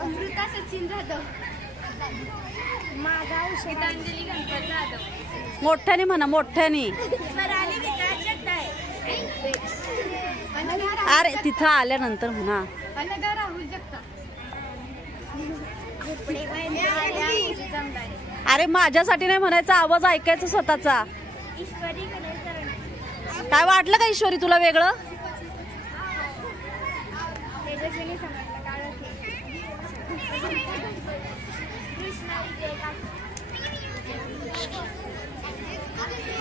अमृता सचिन जाधव, गीतांजली गणपत जाधव. मोठ्याने म्हणा, मोठ्याने. अरे तिथं आल्यानंतर म्हणा. राहुल जगताप. अरे माझ्यासाठी नाही म्हणायचा, आवाज ऐकायचा स्वतःचा. काय वाटलं का ईश्वरी तुला वेगळं?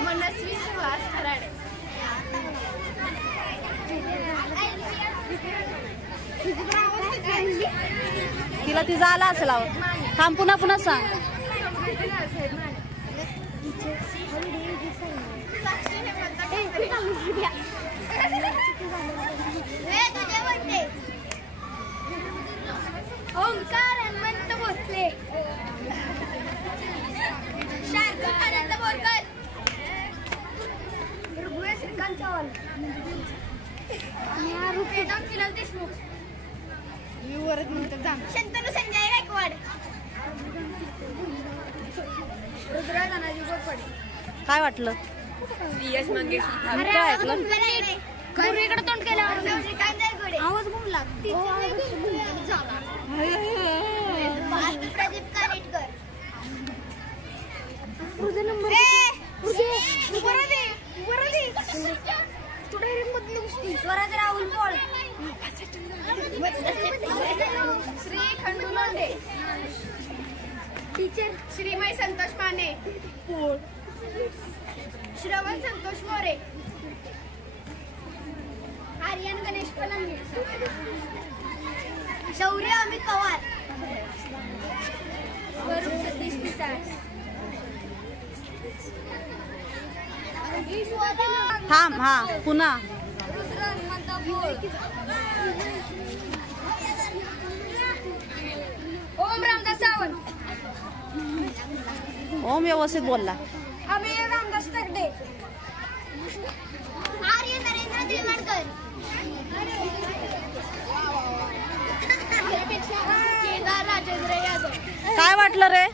मनस्वी सुहास खराडे. तिला ती झाला असेल आवाज. थांब, पुन्हा पुन्हा सांग. ओंकार हनुमंत भोसले. शार्दूल आनंद बोरकर. ऋग्वेद श्रीकांत चव्हाण. वेदांत विलास देशमुख. शंतनू संजय गायकवाड. रुद्रा धनाजी गोरपडे. काय वाटलं? यश मंगेश. काय ऐकलं? इकडे तोंड केल्यावर श्रीकांत जायकवाडे. आवाज घुमला. प्रदीप कानेटकर. स्वराज राहुल पोळ. श्री खंडू लोंढे. टीचर श्रीमय संतोष माने. श्रवण संतोष मोरे. आर्यन गणेश पलंगे. शौर्य अमित पवार. स्वरूप सतीश पिसाळ. थांब, हा पुन्हा. ओम रामदास सावंत. ओम व्यवस्थित बोलला. अमेय रामदास तगडे. आर्य नरेंद्र दिवाणकर. केदार राजेंद्र यादव. काय वाटलं रे?